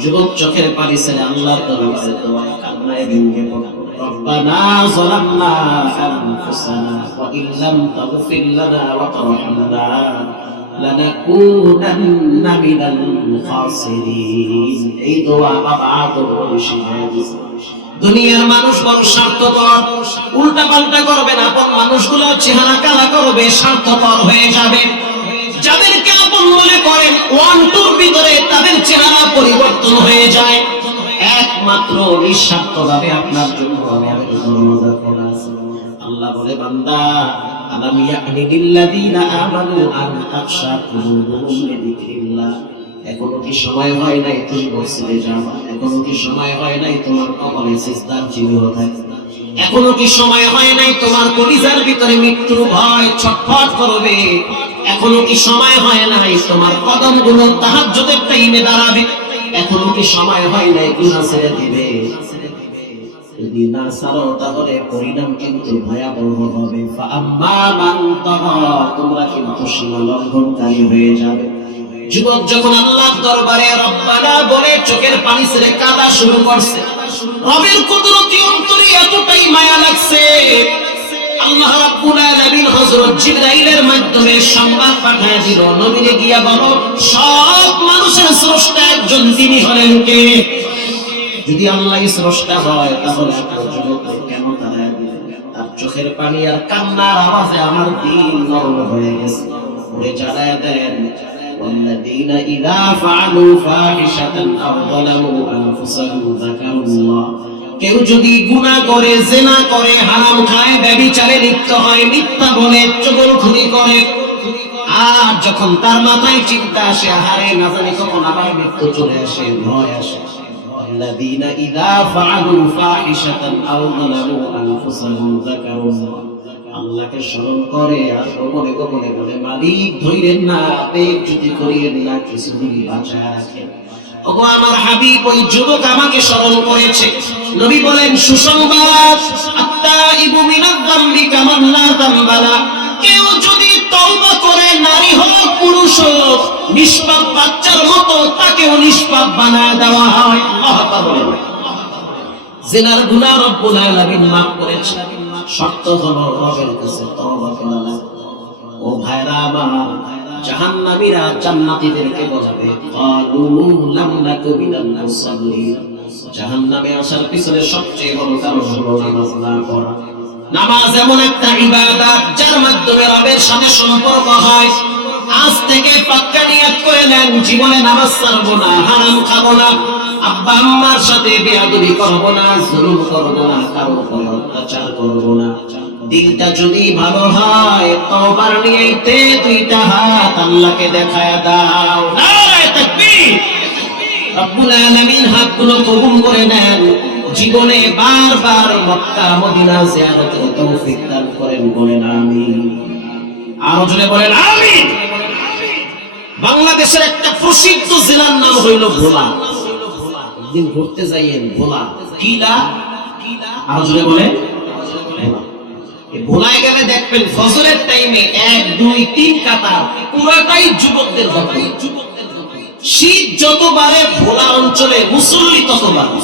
যুবক চোখের পানি ছেড়ে আল্লাহর দরবারে দোয়া কান্নায় ভেঙে পড়ল, রব্বানা যালামনা আনফুসানা ওয়া ইল্লাম তাগফির লানা ওয়া তারহামনা লানাকুনান্না মিনাল খাসিরিন। এই দোয়া বাবা আদম শিখিয়ে দিয়েছে। দুনিয়ার মানুষ বড় স্বার্থপর, উল্টা পাল্টা করবে না, আপন মানুষগুলো চেহারা কালা করবে, স্বার্থপর হয়ে যাবে। যাদেরকে আপন মনে করেন ওয়ান টুর ভিতরে তাদের চেহারা পরিবর্তন হয়ে যায়। একমাত্র নিঃস্বার্থভাবে আপনার জন্য দরওয়াজা খোলা আছে। আল্লাহ বলে বান্দা আলাম ইয়ানি লিল্লাযিনা আমানু আন তাখশা কুলুবুহুম লিযিকরিল্লাহ। এখনো কি সময় হয় নাই তুমি মসজিদে যাবা? এখনো কি সময় হয় নাই তোমার কপালে সিজদার চিহ্ন থাকবে? এখনো কি সময় হয় নাই তোমার কলিজার ভিতরে মৃত্যুর ভয় ছটফট করবে? এখনো কি সময় হয় নাই তোমার কদমগুলো তাহাজ্জুদের টাইমে দাঁড়াবে? এখনো কি সময় হয় নাই গুনাহ ছেড়ে দিবে? যদি না ছাড়ো তাহলে পরিণাম কিন্তু ভয়াবহ হবে। ফাআম্মা মান তাগা, তোমরা কিন্তু সীমা লঙ্ঘনকারী হয়ে যাবে। যুবক যখন আল্লাহর দরবারে রব্বানা বলে চোখের পানি ছেড়ে কাঁদা শুরু করছে, রবের কুদরতি অন্তরে এতটাই মায়া লাগছে, আল্লাহ রাব্বুল আলামিন হযরত জিবরাইলের মাধ্যমে সংবাদ পাঠিয়ে দিল, নবীকে গিয়া বলো সব মানুষের স্রষ্টা একজন, তিনি হলেন কে? যদি আল্লাহই স্রষ্টা হয় তাহলে আপনার যুবককে কেন তাড়ায় দিলেন? তার চোখের পানি আর কান্নার আওয়াজে আমার দিল নরম হয়ে গেছে। ওরে জ্বালায় দেন والذين إذا فعلوا فاحشة أو ظلموا أنفسهم ذكروا الله। কেউ যদি গুনাহ করে, জিনা করে, হারাম খায়, ব্যভিচারে লিপ্ত হয়, মিথ্যা বলে, চগলখুরি করে, আর যখন তার মাথায় চিন্তা আসে আহারে না জানি কখন আবার মৃত্যু চলে আসে, ভয় আসে, والذين إذا فعلوا فاحشة أو ظلموا أنفسهم ذكروا الله। আল্লাহকে স্মরণ করে আর গোপনে গোপনে বলে মালিক ধইরেন না, পেট যদি করিয়েন না, কিছুদিন বাঁচায় রাখেন। ওগো আমার হাবিব, ওই যুবক আমাকে স্মরণ করেছে। নবী বলেন সুসংবাদ, আত্তাইবু মিনায যামবি কামান লা যামবা লা। কেউ যদি তওবা করে, নারী হোক পুরুষ হোক, নিষ্পাপ বাচ্চার মতো তাকেও নিষ্পাপ বানায় দেওয়া হয়। আল্লাহ আকবার বলেন। জিনার গুনাহ রব্বুল আলামিন মাফ করেছেন, শর্ত হলো রবের কাছে তওবা করা লাগবে। ও ভাইরা আমার, জাহান্নামীরা জান্নাতীদেরকে বলবে ক্বালু লাম নাকু মিনাল মুসাল্লিন। জাহান্নামে আসার পিছনে সবচেয়ে বড় কারণ হলো নামাজ না পড়া। নামাজ এমন একটা ইবাদত যার মাধ্যমে রবের সাথে সম্পর্ক হয়। আজ থেকে পাক্কা নিয়ত করে নেন, জীবনে নামাজ ছাড়বো না, হারাম খাবো না, আব্বা আম্মার সাথে বেয়াদবি করবো না, জুলুম করবো না, কারো উপরে অত্যাচার করবো না। দিলটা যদি ভালো হয়, তওবার নিয়তে দুইটা হাত আল্লাহকে দেখায় দাও। নারে তাকবীর। রব্বুল আলামিন হাতগুলো কবুল করে নেন, জীবনে বারবার মক্কা মদিনা জিয়ারতের তৌফিক দান করেন। বলেন আমিন। আরো জোরে বলেন আমিন। বাংলাদেশের একটা প্রসিদ্ধ জেলার নাম হইল ভোলা। একদিন ঘুরতে যাইয়েন ভোলা, কিলা আরো জোরে বলে ভোলায় গেলে দেখবেন ফজরের টাইমে 1 2 3 কাতার পুরাটাই যুবকদের দখল। শীত যত বাড়ে ভোলা অঞ্চলে মুসল্লি তত বাড়ে।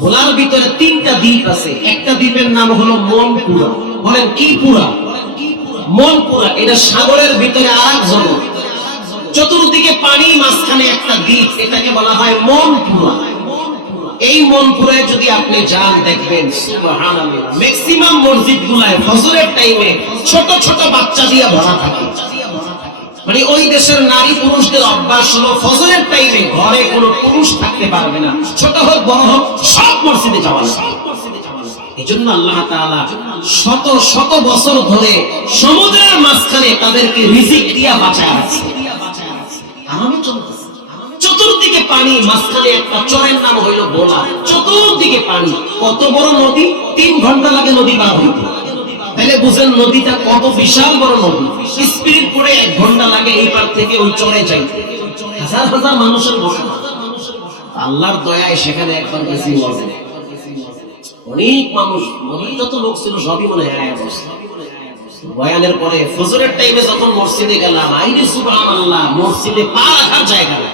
ভোলার ভিতরে 3টা দ্বীপ আছে, একটা দ্বীপের নাম হলো মনপুরা। বলেন কি পুরা? মনপুরা। এটা সাগরের ভিতরে আরেক জনক, চতুর্দিকে পানি, মাঝখানে একটা দ্বীপ, এটাকে বলা হয় মনপুরা। এই মনপুরায় যদি আপনি যান দেখবেন সুবহানাল্লাহ, ম্যাক্সিমাম মসজিদগুলায় ফজরের টাইমে ছোট ছোট বাচ্চা দিয়ে ভরা থাকে। মানে ওই দেশের নারী পুরুষদের অভ্যাস হলো ফজরের টাইমে ঘরে কোনো পুরুষ থাকতে পারবে না, ছোট হোক বড় হোক সব মসজিদে যাওয়া লাগে। এজন্য আল্লাহ তাআলা শত শত বছর ধরে সমুদ্রের মাঝখানে তাদেরকে রিজিক দিয়া বাঁচায় আছে। আরামে চলতেছে, চতুর্দিকে পানি, মাঝখানে একটা চরের নাম হইল ভোলা, চতুর্দিকে পানি। কত বড় নদী, 3 ঘন্টা লাগে নদী পার হইতে। তাহলে বুঝেন নদীটা কত বিশাল বড় নদী। স্পিড করে 1 ঘন্টা লাগে এই পার থেকে ওই চরে যাইতে। হাজার হাজার মানুষের বসবাস। আল্লাহর দয়ায় সেখানে একবার গেছি, অনেক মানুষ, নদীর যত লোক ছিল সবই মনে হয় বয়ানের পরে ফজরের টাইমে যখন মসজিদে গেলাম, আইরে সুবহানাল্লাহ, মসজিদে পা রাখার জায়গা নেই।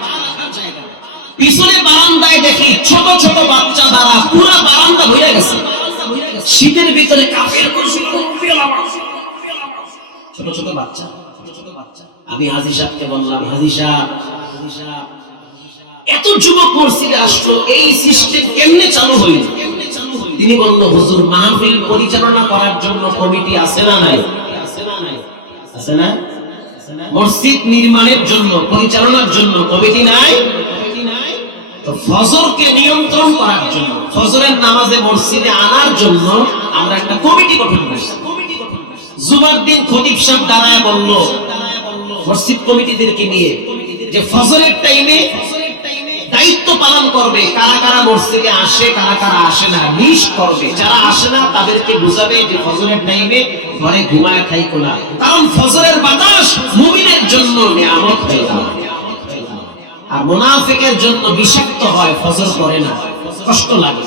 পিছনে বারান্দায় দেখি ছোট ছোট বাচ্চা দ্বারা পুরো বারান্দা ভরে গেছে। শীতের ভিতরে কাফের ছোট ছোট বাচ্চা। আমি হাজী সাহেবকে বললাম, হাজী সাহেব, এত যুবক মসজিদে আসলো, এই সিস্টেম কেমনে চালু হইল? তিনি বলল, হুজুর, মাহফিল পরিচালনা করার জন্য কমিটি আছে না নাই? আছে না? মসজিদ নির্মাণের জন্য, পরিচালনার জন্য কমিটি নাই? তো ফজরকে নিয়ন্ত্রণ করার জন্য, ফজরের নামাজে মসজিদে আনার জন্য আমরা একটা কমিটি গঠন করছি। জুমার দিন খতিব সাহেব দাঁড়ায় বলল মসজিদ কমিটিদেরকে নিয়ে যে ফজরের টাইমে দায়িত্ব পালন করবে, কারা কারা মসজিদে আসে, কারা কারা আসে না, লিস্ট করবে। যারা আসে না তাদেরকে বুঝাবে যে ফজরের টাইমে ঘরে ঘুমায় থাইকো না, কারণ ফজরের বাতাস মুমিনের জন্য নিয়ামত হয়ে যায়, আর মুনাফিকের জন্য বিষাক্ত হয়, ফজর করে না, কষ্ট লাগে।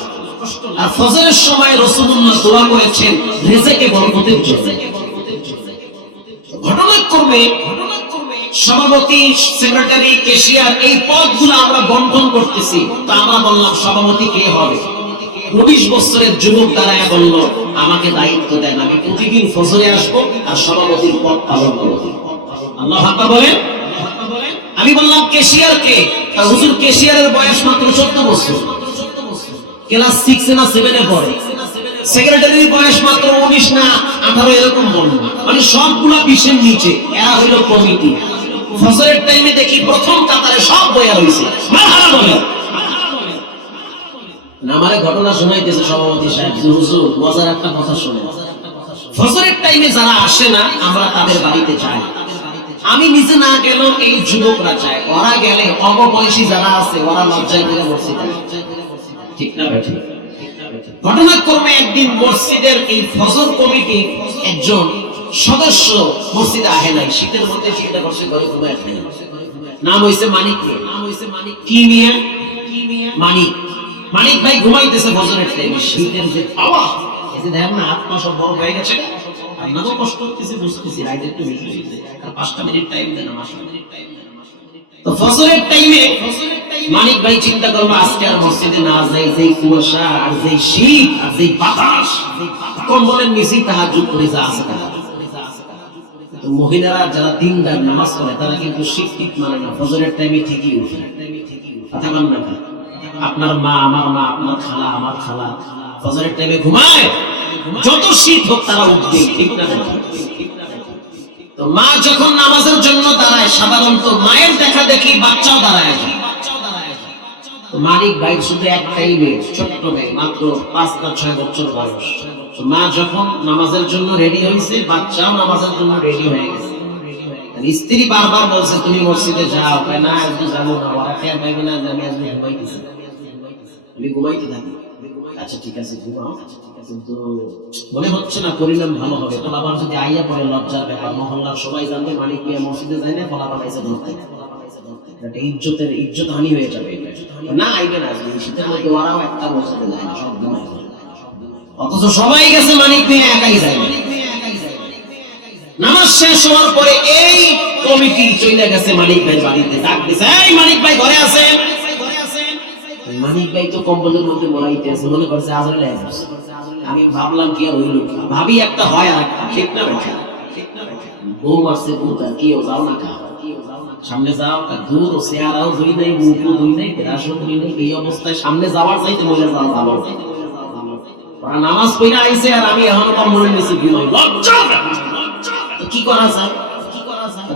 আর ফজরের সময় রাসূলুল্লাহ দোয়া করেছেন রিজিকে বরকতের জন্য। ঘটনাক্রমে সভাপতি, সেক্রেটারি, ক্যাশিয়ার, এই পদগুলো আমরা বন্টন করতেছি। তো আমরা বললাম সভাপতি কে হবে? 19 বছরের যুবক দাঁড়ায় বলল, আমাকে দায়িত্ব দেন, আমি প্রতিদিন ফজরে আসবো আর সভাপতির পদ পালন করব। আল্লাহু আকবার বলেন। আমি বললাম ক্যাশিয়ার কে? হুজুর, ক্যাশিয়ারের বয়স মাত্র 14 বছর, ক্লাস 6 না 7 এ পড়ে। সেক্রেটারির বয়স মাত্র 19 না 18 এরকম বলল, মানে সবগুলা 20 এর নিচে। এরা হইল কমিটি। ফজরের টাইমে দেখি প্রথম কাতারে সব বয়া হইছে, মারহাবা বলে। আমারে ঘটনা শোনাইতেছে সভাপতি সাহেব, হুজুর মজার একটা কথা শুনে, ফজরের টাইমে যারা আসে না আমরা তাদের বাড়িতে যাই। আমি নিজে না গেলেও এই যুবকরা যায়, ওরা গেলে অববয়সী যারা আছে ওরা লজ্জায় করে মসজিদে, ঠিক না বেঠিক? ঘটনাক্রমে একদিন মসজিদের এই ফজর কমিটির একজন সদস্য মসজিদে আহে নাই, শীতের মধ্যে চিন্তা করছে ঘরে ঘুমায় থাকে। নাম হইছে মানিক। কি মিয়া? মানিক। মানিক ভাই ঘুমাইতেছে ফজরের টাইমে, শীতের যে হাওয়া, এই যে দেখেন না হাত পা সব বড় হয়ে গেছে, আপনারও কষ্ট হচ্ছে, বুঝতেছি, রাইতে একটু বেশি হইছে, আর 5টা মিনিট টাইম দেন, 5 মিনিট টাইম দেন। তো ফজরের টাইমে মানিক ভাই চিন্তা করলো আজকে আর মসজিদে না যাই, যে কুয়াশা আর যে শীত আর যে বাতাস, কম্বলের নিচেই তাহাজ্জুদ করে যা আছে। তো মহিলারা যারা দিনদার নামাজ পড়ে তারা কিন্তু শীত মানে না, ফজরের টাইমে ঠিকই উঠে। কথা বল না? আপনার মা, আমার মা, আপনার খালা, আমার খালা ফজরের টাইমে ঘুমায়, যত শীত হোক তারা উঠবে, ঠিক না? তো মা যখন নামাজের জন্য দাঁড়ায়, সাধারণত মায়ের দেখা দেখি বাচ্চাও দাঁড়ায়। মানিক ভাই শুধু একটাই মেয়ে, ছোট্ট মেয়ে, মাত্র 5 না 6 বছর বয়স। মা যখন নামাজের জন্য রেডি হয়েছে, বাচ্চাও নামাজের জন্য রেডি হয়ে গেছে। স্ত্রী বারবার বলছে তুমি মসজিদে যাও, না আজকে যাবো না, ওরা খেয়াল পাইবে না যে আমি আজকে ঘুমাইতেছি, আমি ঘুমাইতে থাকি। আচ্ছা ঠিক আছে ঘুমাও, কিন্তু মনে হচ্ছে না পরিণাম ভালো হবে। পোলাপান যদি আইয়া পড়ে লজ্জার ব্যাপার, মহল্লার সবাই জানবে মানিক মিয়া মসজিদে যায় না, পোলাপান আইসা ধরতে, একটা ইজ্জত হানি হয়ে যাবে। না আইবে না, এই শীতের মধ্যে ওরাও একটা মসজিদে যায় না, সব ঘুমায়। অথচ সবাই গেছে, মানিক মিয়া একাই যায় না। নামাজ শেষ হওয়ার পরে এই কমিটি চলে গেছে মানিক ভাইয়ের বাড়িতে, ডাক দিছে, এই মানিক ভাই ঘরে আছেন? মানিক ভাই তো কম্বলের মধ্যে মরাইতে আছে, মনে করছে আজরাইল আসছে। আমি ভাবলাম কি আর হইল, ভাবি একটা হয় আর একটা, ঠিক না বেটা? বউ মারছে পুতা, কেউ যাও না খা, সামনে যাও, দূর চেহারাও ধুই নাই, মুখও ধুই নাই, পেরাসও ধুই নাই, এই অবস্থায় সামনে যাওয়ার চাইতে মহিলা যাওয়া ভালো। ওরা নামাজ পড়ে আইছে আর আমি এখনো কম্বলের নিচে ঘুমাই, লজ্জা। কি করা যায়?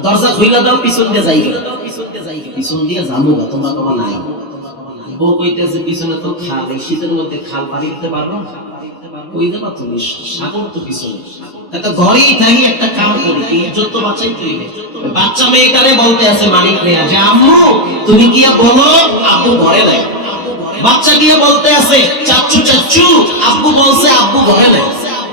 দরজা খুইলা দাও, পিছন দিয়ে যাই, পিছন দিয়ে যাবো না, তোমরা তোমার নাই। বউ কইতেছে পিছনে তো খাল, এই শীতের মধ্যে খাল পাড়ি দিতে পারবো? কই দেবা তুমি, সাগর তো পিছনে, একটা ঘরেই থাকি, একটা কাম করি, ইজ্জত তো বাঁচাই তুই। বাচ্চা মেয়েটারে বলতে আছে মানিক ভাইয়া যে আম্মু তুমি গিয়া বলো আব্বু ঘরে নাই। বাচ্চা গিয়ে বলতে আছে চাচ্চু চাচ্চু আব্বু বলছে আব্বু ঘরে নাই।